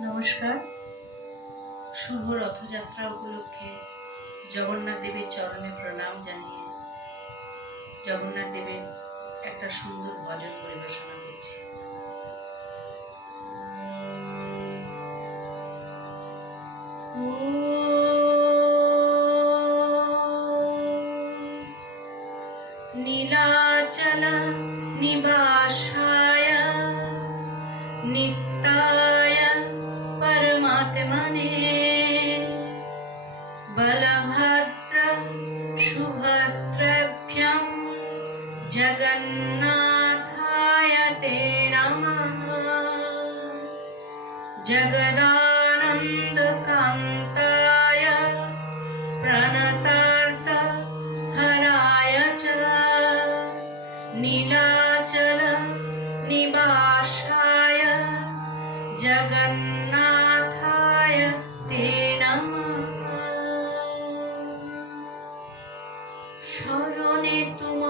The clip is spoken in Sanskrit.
নমস্কার। শুভ রথযাত্রা উপলক্ষে জগন্নাথ দেবের চরণে প্রণাম জানিয়ে জগন্নাথ দেবের मने बलभद्र सुभद्रभ्यं जगन्नाथाय ते नमः। जगदा Espírito,